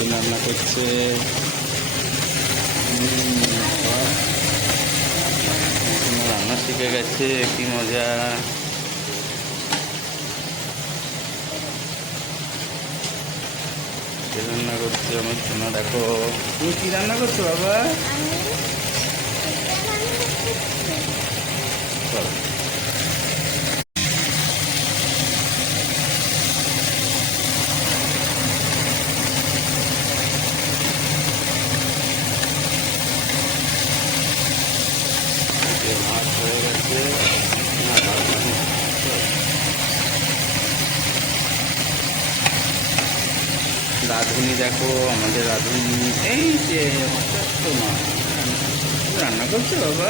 নতুন রান্না করছে। রান্না শিখে গেছে, কি মজা। রান্না করছে আমার সোনা দেখো। তুমি কি রান্না করছ বাবা? যে হয়ে গেছে না, মাছ রাঁধুনি দেখো আমাদের রাঁধুনি। এই যে তোমার রান্না করছ বাবা?